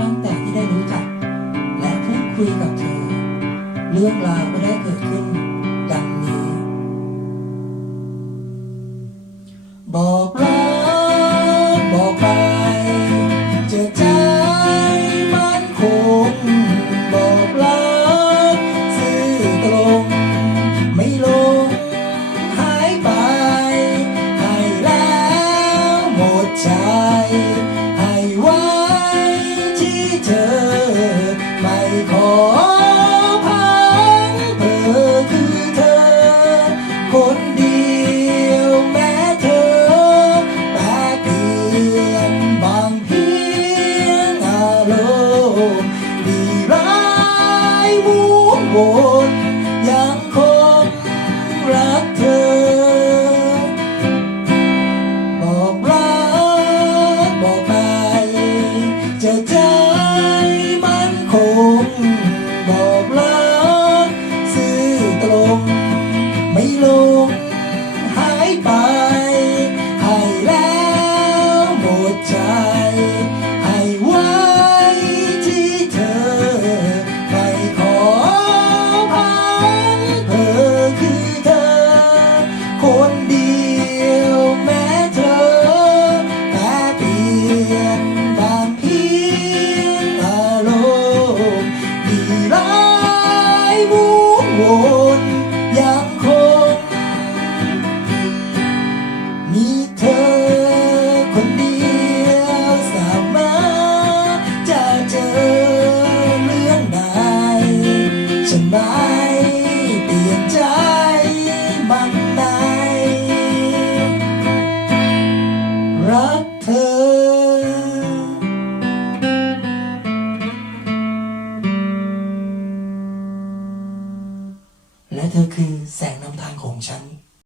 ตั้งแต่ที่ได้รู้จัก และพูดคุยกับเธอ เรื่องราวก็ได้เกิดขึ้นดังนี้บอก love. เธอคนเดียวสามารถจะเจอเรื่องใดฉันไม่เปลี่ยนใจมันไหนรักเธอและเธอคือแสงนำทางของฉัน